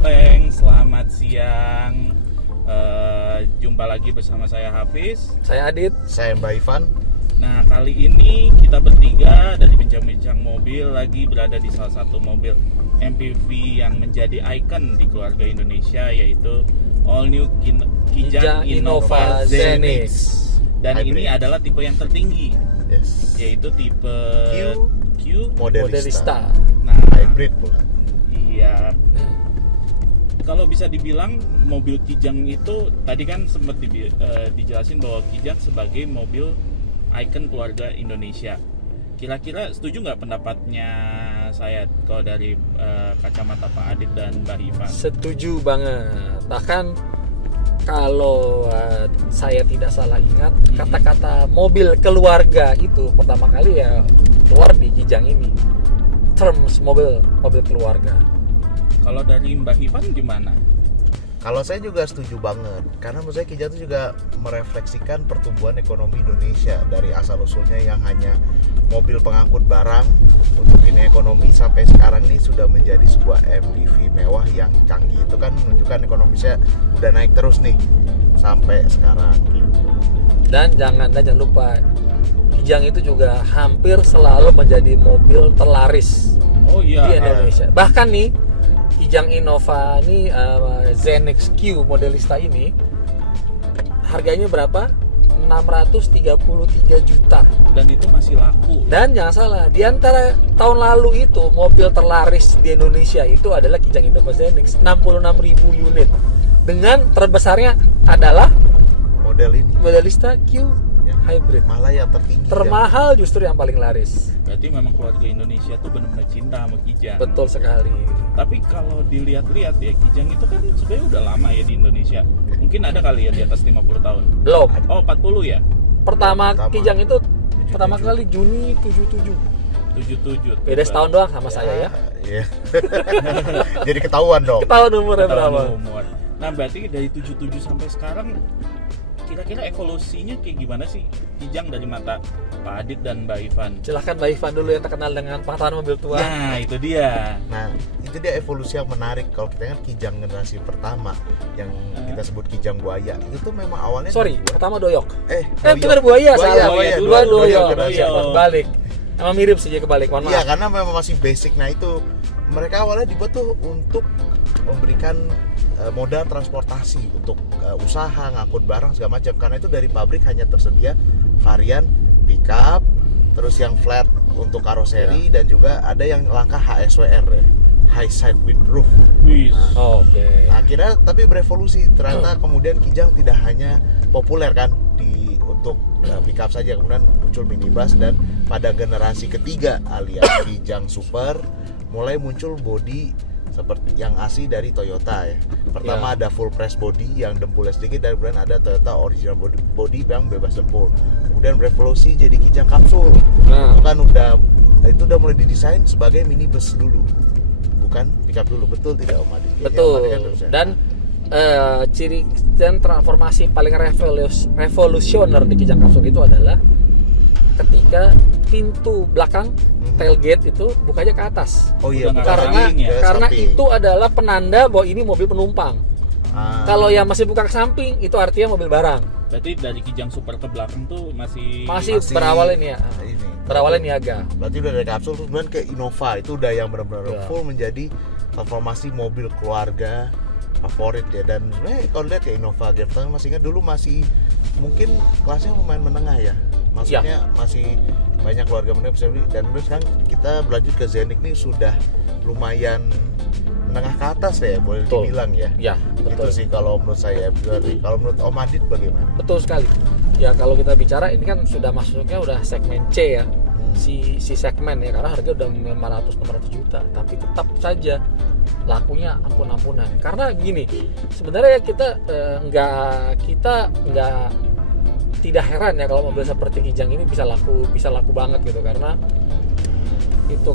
Peng, selamat siang. Jumpa lagi bersama saya Hafiz. Saya Adit. Saya Mbak Ivan. Nah, kali ini kita bertiga dari bincang-bincang mobil lagi berada di salah satu mobil MPV yang menjadi ikon di keluarga Indonesia, yaitu All New Kijang Innova Zenix. Dan Hybrid. ini adalah tipe yang tertinggi, Yes. yaitu tipe Q Modelista. Nah, Hybrid pula. iya. Kalau bisa dibilang mobil Kijang itu tadi kan sempat dijelasin bahwa Kijang sebagai mobil ikon keluarga Indonesia. Kira-kira setuju nggak pendapatnya saya kalau dari kacamata Pak Adit dan Mbak Ivan? Setuju banget. Bahkan kalau saya tidak salah ingat, kata-kata mobil keluarga itu pertama kali ya keluar di Kijang ini. Terms mobil keluarga. Kalau dari Mbak Ivan gimana? Kalau saya juga setuju banget, karena menurut saya Kijang itu juga merefleksikan pertumbuhan ekonomi Indonesia dari asal usulnya yang hanya mobil pengangkut barang untuk ini ekonomi sampai sekarang ini sudah menjadi sebuah MPV mewah yang canggih. Itu kan menunjukkan ekonomi saya udah naik terus nih sampai sekarang gitu. Dan jangan lupa, Kijang itu juga hampir selalu menjadi mobil terlaris Oh iya. di Indonesia. Bahkan nih Kijang Innova ini Zenix Q Modelista ini harganya berapa? 633 juta. Dan itu masih laku. Dan jangan salah, di antara tahun lalu itu mobil terlaris di Indonesia itu adalah Kijang Innova Zenix, 66.000 unit. Dengan terbesarnya adalah Model ini Modelista Q ya, Hybrid. malah yang tertinggi. Termahal justru yang paling laris. Berarti memang keluarga Indonesia tuh benar-benar cinta sama Kijang. Betul sekali. Tapi kalau dilihat-lihat ya, Kijang itu kan sebenarnya udah lama ya di Indonesia. Mungkin ada kali ya di atas 50 tahun. Belum. Oh, 40 ya? Pertama Kijang itu 77. pertama kali Juni 77. 77. Beda setahun doang sama saya ya. Iya. Jadi ketahuan dong. Ketahuan umurnya Tahun berapa? umur. Nah, berarti dari 77 sampai sekarang kira-kira evolusinya kayak gimana sih Kijang dari mata Pak Adit dan Mbak Ivan? Silahkan Mbak Ivan dulu yang terkenal dengan pengetahuan mobil tua. Nah, itu dia. Nah, itu dia evolusi yang menarik. Kalau kita kan Kijang generasi pertama yang kita sebut Kijang Buaya, itu tuh memang awalnya Sorry, dibuat- pertama Doyok. Doyok. Bener buaya, salah. Buaya, Dua Doyok. Doyok. Balik. Emang mirip sih dia kebalik, mohon Iya, maaf. karena memang masih basic. Nah, itu mereka awalnya dibuat tuh untuk memberikan modal transportasi untuk usaha, ngangkut barang segala macam. Karena itu dari pabrik hanya tersedia varian pickup, terus yang flat untuk karoseri, dan juga ada yang langkah HSWR ya, high side with roof. Wis. Oke. Akhirnya tapi berevolusi, ternyata kemudian Kijang tidak hanya populer kan untuk pickup saja, kemudian muncul minibus, dan pada generasi ketiga alias Kijang Super mulai muncul bodi seperti yang asli dari Toyota ya. Pertama ada full press body yang dempulnya sedikit, dan kemudian ada Toyota original body yang bebas dempul. Kemudian berevolusi jadi Kijang kapsul. Nah. Itu kan udah mulai didesain sebagai minibus dulu, bukan pickup dulu. Betul tidak Om Adi? Kayaknya Betul. Om Adi kan terus ya. Dan ciri dan transformasi paling revolusioner di Kijang kapsul itu adalah ketika pintu belakang tailgate itu bukanya ke atas. Oh iya, Udah bukan nggak Karena samping ya? karena samping. itu adalah penanda bahwa ini mobil penumpang. Kalau yang masih buka ke samping itu artinya mobil barang. Berarti dari Kijang Super ke belakang tuh masih Masih berawalnya nih ya. ini. Berawalnya niaga. Berarti udah dari kapsul terus kemudian ke Innova, itu udah yang benar-benar Ya. full menjadi transformasi mobil keluarga favorit ya. Dan kalau lihat ya Innova Grand Vitara, masih ingat dulu masih mungkin kelasnya lumayan menengah ya. Maksudnya masih banyak keluarga menengah bisa beli, dan terus sekarang kita berlanjut ke Zenix nih sudah lumayan menengah ke atas ya, boleh Betul. dibilang ya. Ya, Itu betul. sih kalau menurut saya. Berarti kalau menurut Om Adit bagaimana? Betul sekali. Ya kalau kita bicara ini kan sudah masuknya udah segmen C ya. Si segmen ya, karena harga udah 500-600 juta, tapi tetap saja lakunya ampun-ampunan. Karena gini, sebenarnya kita nggak tidak heran ya kalau mobil seperti Kijang ini bisa laku banget gitu,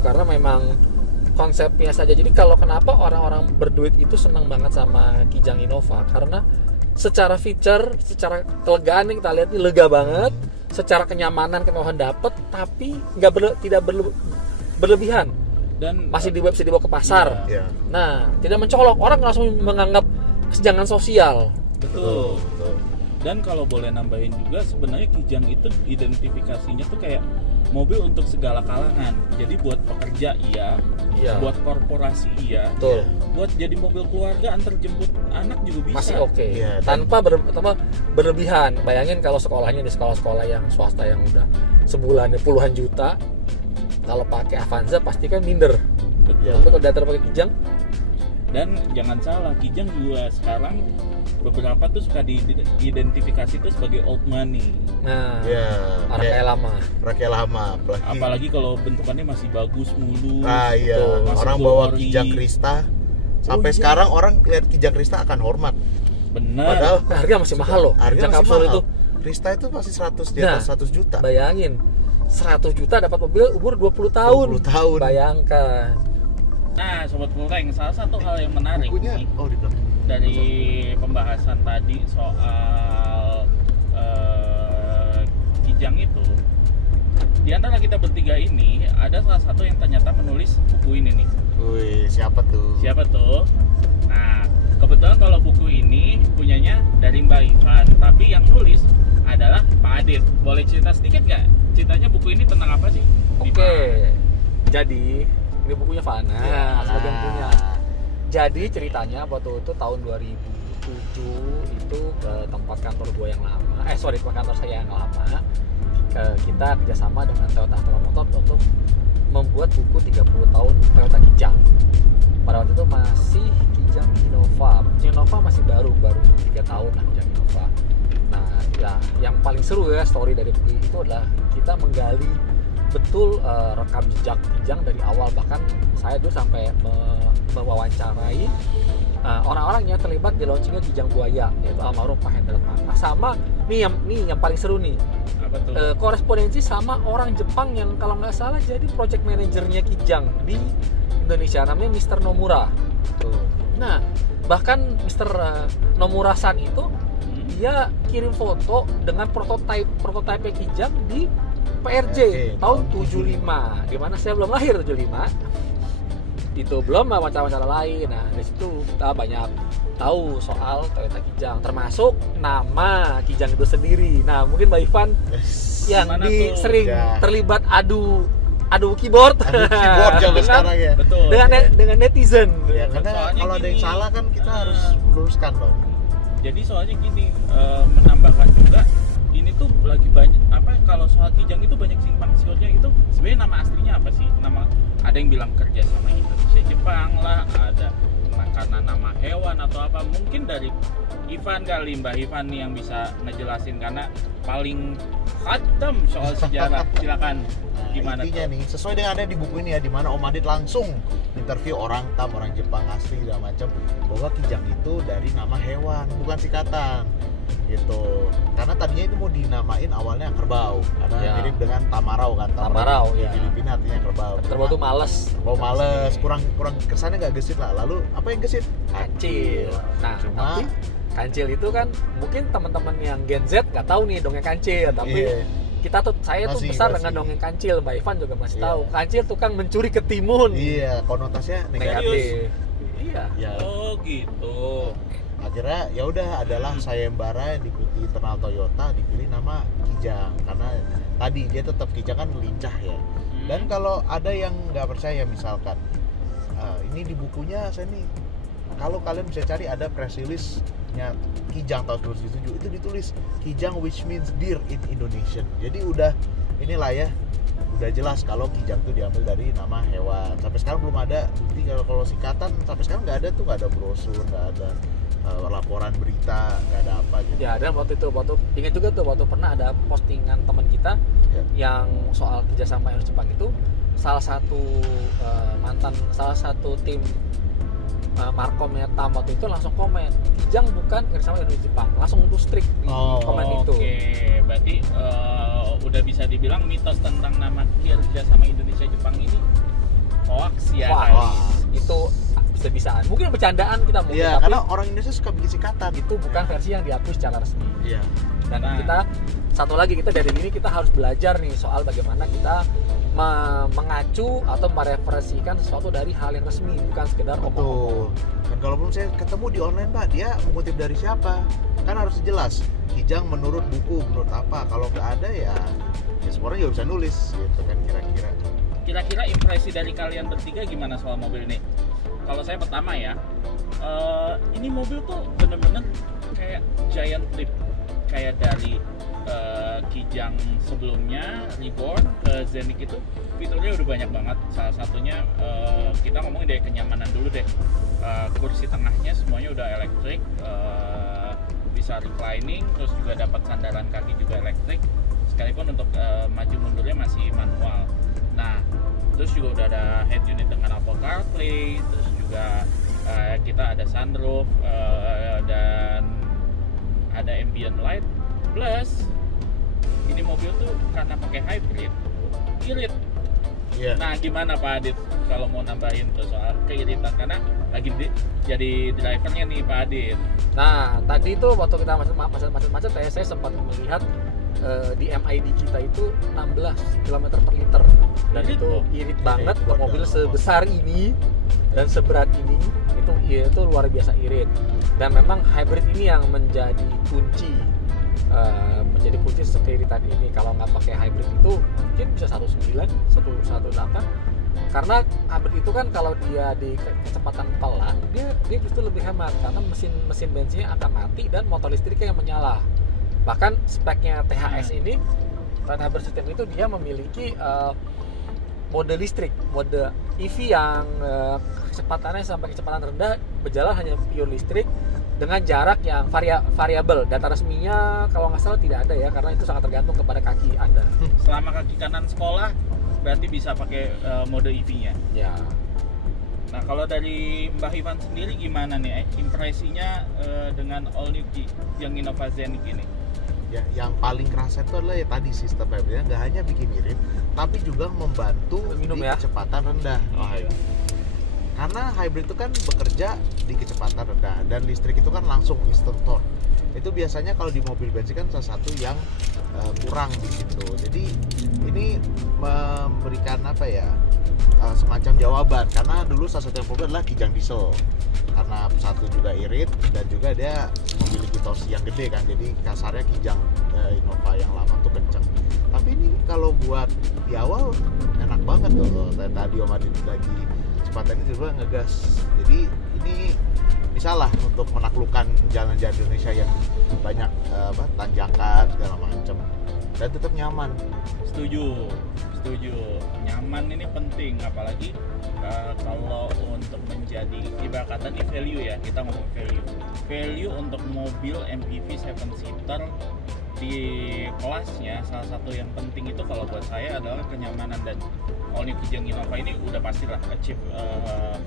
karena memang konsepnya saja. Jadi kalau kenapa orang-orang berduit itu senang banget sama Kijang Innova, karena secara feature, secara kelegaan yang kita lihat ini lega banget, secara kenyamanan kemewahan dapat, tapi tidak berlebihan. Dan masih bisa dibawa ke pasar. Iya. Nah, tidak mencolok, orang langsung menganggap kesenjangan sosial. betul. Dan kalau boleh nambahin juga, sebenarnya Kijang itu identifikasinya tuh kayak mobil untuk segala kalangan. Jadi buat pekerja iya, buat korporasi iya, Betul. buat jadi mobil keluarga antar jemput anak juga bisa. Masih oke. Iya, Tanpa berlebihan. Bayangin kalau sekolahnya di sekolah-sekolah yang swasta yang udah sebulannya puluhan juta, kalau pakai Avanza pasti kan minder. Iya. Tapi kalau datang pakai Kijang, Dan jangan salah, Kijang juga sekarang beberapa tuh suka diidentifikasi tuh sebagai old money. nah, Iya. orang kayak lama. Rakyat lama, Apalagi kalau bentukannya masih bagus, mulus. iya. Betul. Masih Orang bawa glory. Kijang Krista. Sampai iya. sekarang orang lihat Kijang Krista akan hormat. Benar. Padahal Harga masih mahal loh. harga Kijang masih kapsul mahal. itu. Krista itu masih 100 di Nah, atas 100 juta. Bayangin 100 juta dapat mobil umur 20 tahun. 20 tahun. Bayangkan. Nah, Sobat Fulltank, salah satu hal yang menarik Bukunya nih, di belakang. dari pembahasan tadi soal Kijang itu, di antara kita bertiga ini ada salah satu yang ternyata menulis buku ini nih. Wih, siapa tuh? Siapa tuh? Nah, kebetulan kalau buku ini punyanya dari Mbak Ivan, tapi yang nulis adalah Pak Adit. Boleh cerita sedikit nggak? Ceritanya buku ini tentang apa sih? Oke. Jadi ini bukunya Fana, sebagian punya. Jadi ceritanya waktu itu tahun 2007 itu ke tempat kantor gue yang lama, tempat kantor saya yang lama, kita kerjasama dengan Toyota Astra Motor untuk membuat buku 30 tahun Toyota Kijang. Pada waktu itu masih Kijang Innova. Innova masih baru 3 tahun lah Kijang Innova. Nah, ya yang paling seru ya story dari buku itu adalah kita menggali betul rekam jejak Kijang dari awal. Bahkan saya dulu sampai mewawancarai orang-orang yang terlibat di launchingnya Kijang Buaya, yaitu almarhum Pak Hendra Mata. Sama nih yang paling seru nih, Apa tuh? korespondensi sama orang Jepang yang kalau nggak salah jadi project manajernya Kijang di Indonesia, namanya Mr. Nomura. Nah, bahkan Mr. Nomura-san itu dia kirim foto dengan prototipe Kijang di PRJ tahun 75, di mana saya belum lahir 75. Itu belum wawancara lain. Nah, dari situ kita banyak tahu soal Toyota Kijang, termasuk nama Kijang itu sendiri. Nah, mungkin Mbak Ivan yang Gimana tuh? sering Ya. terlibat adu keyboard, Keyboard zaman sekarang ya. Betul. dengan netizen. Ya, karena Soalnya kalau ada yang gini, salah kan kita harus meluruskan dong. Jadi soalnya gini, menambahkan juga ini tuh lagi banyak kalau soal Kijang itu banyak simpang siurnya. Itu sebenarnya nama aslinya apa sih? Ada yang bilang kerja sama Indonesia Jepang lah, ada karena nama hewan atau apa. Mungkin dari Ivan kali, Mbak Ivan nih yang bisa ngejelasin karena paling khatam soal sejarah. Silakan. Gimana Intinya tuh? nih, sesuai dengan ada di buku ini ya, di mana Om Adit langsung interview orang Jepang asli segala macam, bahwa Kijang itu dari nama hewan, bukan sikatan gitu. Karena tadinya itu mau dinamain awalnya kerbau, karena Ya. mirip dengan tamarau kan. Tamarau, di ya. Filipina artinya kerbau. Kerbau tuh males. Kerbau males, kurang kesannya nggak gesit lah. Lalu apa yang gesit? Kancil. Nah, Cuma tapi kancil itu kan mungkin teman-teman yang Gen Z nggak tahu nih dongeng kancil, tapi iya. saya tuh Masih, besar masih. dengan dongeng kancil. Mbak Ivan juga masih Iya. tahu. Kancil tukang mencuri ketimun. Iya, konotasinya negatif. Negatif. Iya. Ya, Oh gitu. akhirnya ya udah adalah sayembara yang diikuti internal Toyota, dipilih nama Kijang karena tadi dia tetap Kijang kan lincah ya. Dan kalau ada yang nggak percaya misalkan ini di bukunya saya nih, kalau kalian bisa cari ada press release-nya Kijang tahun 2007 itu ditulis Kijang which means deer in Indonesian. Jadi udah inilah ya, udah jelas kalau Kijang itu diambil dari nama hewan. Sampai sekarang belum ada bukti kalau sikatan, sampai sekarang nggak ada tuh, nggak ada brosur, nggak ada laporan berita, nggak ada apa gitu. Ya, dan waktu ingat juga tuh waktu pernah ada postingan teman kita Ya. yang soal kerjasama Indonesia Jepang itu, salah satu tim Markomnya Tam waktu itu langsung komen, Kijang bukan kerjasama Indonesia Jepang, langsung untuk strict di komen itu. Oke, berarti udah bisa dibilang mitos tentang nama kerja sama Indonesia Jepang ini hoax ya. Wah, guys. itu bisa-bisaan. Mungkin bercandaan kita mungkin, Iya, tapi karena orang Indonesia suka bikin sikatan. itu bukan versi yang diakui secara resmi. Iya. Dan Nah. kita satu lagi, kita dari ini kita harus belajar nih soal bagaimana kita mengacu atau mereferensikan sesuatu dari hal yang resmi, bukan sekedar omong-omong. Dan kalaupun saya ketemu di online Pak, dia mengutip dari siapa? Kan harus jelas. Kijang menurut buku, menurut apa? Kalau nggak ada ya semua orang juga bisa nulis gitu kan kira-kira. Kira-kira impresi dari kalian bertiga gimana soal mobil ini? Kalau saya pertama ya, ini mobil tuh bener-bener kayak giant leap, kayak dari Kijang sebelumnya Reborn ke Scenic itu fiturnya udah banyak banget. Salah satunya kita ngomongin dari kenyamanan dulu deh. Kursi tengahnya semuanya udah elektrik, bisa reclining, terus juga dapat sandaran kaki juga elektrik. Sekalipun untuk maju mundurnya masih manual. Nah, terus juga udah ada head unit dengan Apple CarPlay, terus juga kita ada sunroof dan ada ambient light. Plus ini mobil tuh karena pakai hybrid, irit. Yeah. Nah, gimana Pak Adit kalau mau nambahin tuh soal keiritan, karena lagi jadi drivernya nih Pak Adit. Nah, tadi itu waktu kita macet-macet saya sempat melihat di MID kita itu 16 km per liter, dan Irit itu loh. irit banget. Irit, Mobil benar. sebesar ini dan seberat ini itu luar biasa irit. Dan memang hybrid ini yang menjadi kunci keiritan ini. Kalau nggak pakai hybrid itu mungkin bisa 19, 118. Karena hybrid itu kan kalau dia di kecepatan pelan dia justru lebih hemat, karena mesin bensinnya akan mati dan motor listriknya yang menyala. Bahkan speknya THS ini, Trend Hybrid System itu dia memiliki mode listrik, mode EV yang kecepatannya sampai kecepatan rendah berjalan hanya pure listrik dengan jarak yang variabel. Data resminya kalau nggak salah tidak ada ya, karena itu sangat tergantung kepada kaki Anda. Selama kaki kanan sekolah berarti bisa pakai mode EV-nya. Ya. Nah, kalau dari Mbah Ivan sendiri gimana nih impresinya dengan all new Kijang Innova Scenic ini? Ya, yang paling kerasa itu adalah ya tadi sistem hybridnya nggak hanya bikin irit, tapi juga membantu Minum di ya. kecepatan rendah. Iya. Karena hybrid itu kan bekerja di kecepatan rendah dan listrik itu kan langsung instant torque. Itu biasanya kalau di mobil bensin kan salah satu yang kurang di situ. Jadi ini memberikan apa ya, semacam jawaban, karena dulu salah satu yang populer adalah Kijang diesel. Karena satu juga irit dan juga dia memiliki torsi yang gede kan, jadi kasarnya Kijang Innova yang lama tuh kenceng. Tapi ini kalau buat di awal enak banget tuh. Tadi Om Adit lagi kecepatannya juga ngegas, jadi ini bisalah untuk menaklukkan jalan-jalan Indonesia yang banyak tanjakan segala macam dan tetap nyaman. Setuju. Nyaman ini penting, apalagi kalau untuk menjadi ibarat kata nih value ya, kita ngomong value untuk mobil MPV 7 seater di kelasnya. Salah satu yang penting itu kalau buat saya adalah kenyamanan, dan all new Kijang Innova ini udah pastilah achieve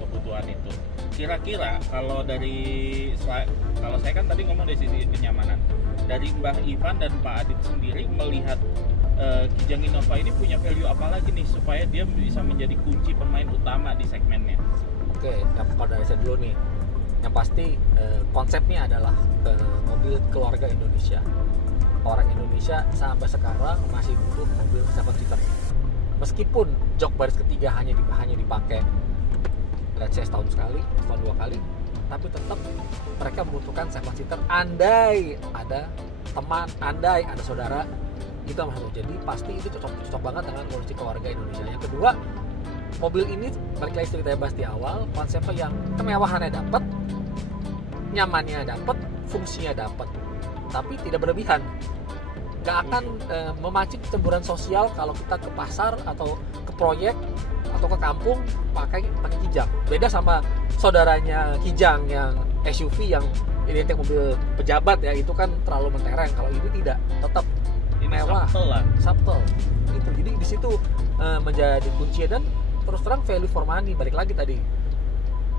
kebutuhan itu. Kira-kira kalau saya kan tadi ngomong dari sisi kenyamanan, dari Mbah Ivan dan Pak Adit sendiri melihat Kijang Innova ini punya value apa lagi nih supaya dia bisa menjadi kunci pemain utama di segmennya? Oke, yang pada saya dulu nih. Yang pasti konsepnya adalah mobil keluarga Indonesia. Orang Indonesia sampai sekarang masih butuh mobil 7 seater. Meskipun jok baris ketiga hanya dipakai let's say setahun sekali, setahun 2 kali, tapi tetap mereka membutuhkan 7 seater. Andai ada teman, andai ada saudara, itu yang satu. Jadi pasti itu cocok banget dengan kondisi keluarga Indonesia. Yang kedua, mobil ini balik lagi cerita bahas di awal, konsepnya yang kemewahannya dapat, nyamannya dapat, fungsinya dapat, tapi tidak berlebihan. Gak akan memancing kecemburuan sosial kalau kita ke pasar atau ke proyek atau ke kampung pakai Kijang. Beda sama saudaranya Kijang yang SUV yang identik mobil pejabat ya, itu kan terlalu mentereng. Kalau ini tidak, tetap Ini mewah, subtle. Itu jadi di situ menjadi kunci. Dan terus terang value for money, balik lagi tadi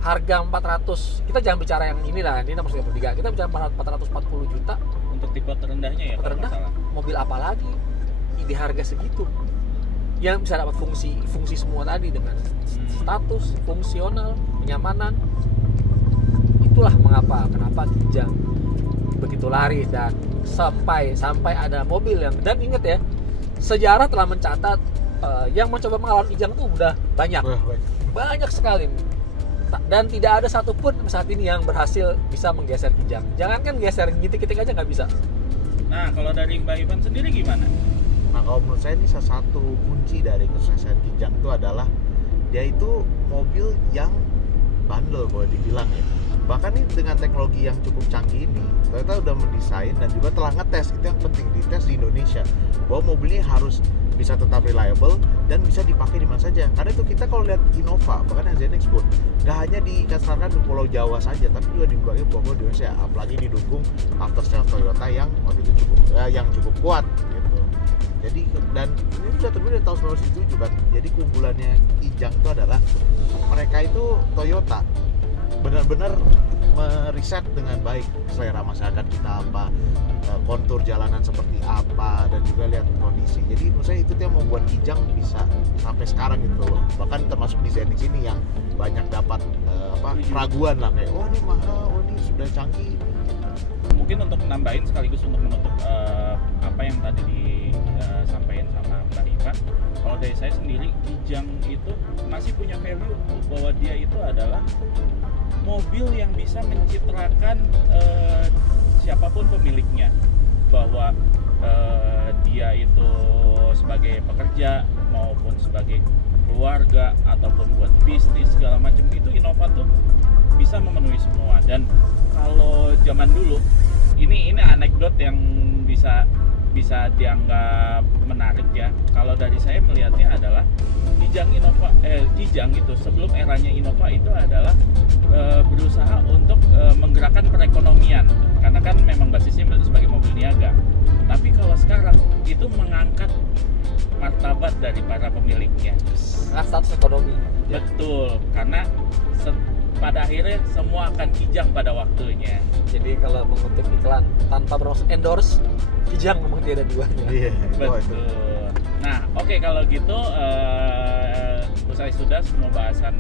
harga 400, kita jangan bicara yang inilah, ini nomor 33, kita bicara 440 juta Untuk tipe terendahnya ya, kalau terendah. nggak salah. Mobil apa lagi di harga segitu yang bisa dapat fungsi semua tadi dengan status, fungsional, kenyamanan. Itulah kenapa Kijang begitu laris, dan sampai ada mobil yang, dan ingat ya, sejarah telah mencatat yang mencoba melawan Kijang tuh udah banyak. Banyak sekali. Dan tidak ada satupun saat ini yang berhasil bisa menggeser Kijang. Jangankan geser, gitik-gitik aja nggak bisa. Nah, kalau dari Mbak Ivan sendiri gimana? Nah, kalau menurut saya ini salah satu kunci dari kesuksesan Kijang itu adalah dia itu mobil yang bandel boleh dibilang ya. Bahkan ini dengan teknologi yang cukup canggih ini, Toyota udah mendesain dan juga telah ngetes, itu yang penting, dites di Indonesia, bahwa mobil ini harus bisa tetap reliable dan bisa dipakai di mana saja. Karena itu kita kalau lihat Innova, bahkan yang ZNX pun nggak hanya dikasarkan di Pulau Jawa saja, tapi juga di berbagai pulau di Indonesia. Apalagi didukung after sales Toyota yang waktu itu cukup kuat gitu. Jadi dan ini sudah terbukti dari tahun 1997 kan. Jadi keunggulannya Kijang itu adalah mereka itu Toyota benar-benar meriset dengan baik selera masyarakat kita apa, kontur jalanan seperti apa, dan juga lihat kondisi. Jadi menurut saya itu yang membuat Kijang bisa sampai sekarang gitu loh. Bahkan termasuk di ZNX ini yang banyak dapat keraguan lah, kayak oh ini mahal, oh ini sudah canggih. Mungkin untuk nambahin sekaligus untuk menutup apa yang tadi disampaikan sama Mbak Ivan, kalau dari saya sendiri Kijang itu masih punya value bahwa dia itu adalah mobil yang bisa mencitrakan siapapun pemiliknya, bahwa dia itu sebagai pekerja maupun sebagai keluarga ataupun buat bisnis segala macam, itu Innova tuh bisa memenuhi semua. Dan kalau zaman dulu ini anekdot yang bisa dianggap menarik ya. Kalau dari saya melihatnya adalah Kijang itu sebelum eranya Innova itu adalah berusaha untuk menggerakkan perekonomian, karena kan memang basisnya sebagai mobil niaga. Tapi kalau sekarang itu mengangkat martabat dari para pemiliknya, status ekonomi. betul, karena pada akhirnya semua akan Kijang pada waktunya. Jadi kalau mengutip iklan tanpa bermaksud endorse, Kijang memang tidak ada duanya. Iya, Betul. Nah, oke, kalau gitu usai sudah semua bahasan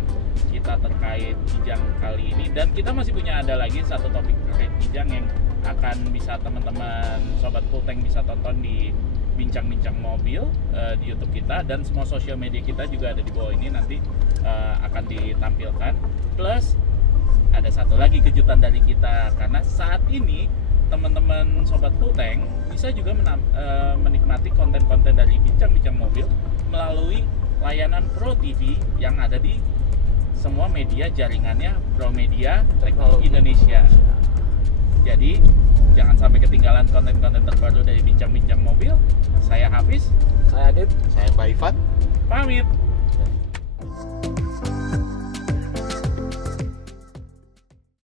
kita terkait Kijang kali ini, dan kita masih punya ada lagi satu topik terkait Kijang yang akan bisa teman-teman sobat Full Tank bisa tonton di bincang-bincang mobil di YouTube kita, dan semua sosial media kita juga ada di bawah ini, nanti akan ditampilkan. Plus ada satu lagi kejutan dari kita, karena saat ini teman-teman sobat Full Tank bisa juga menikmati konten-konten dari bincang-bincang mobil melalui layanan Pro TV yang ada di semua media jaringannya Promedia Teknologi Indonesia. Jadi jangan sampai ketinggalan konten-konten terbaru dari bincang-bincang mobil. Saya Hafiz, Saya Adit, saya Mbak Ivan. pamit.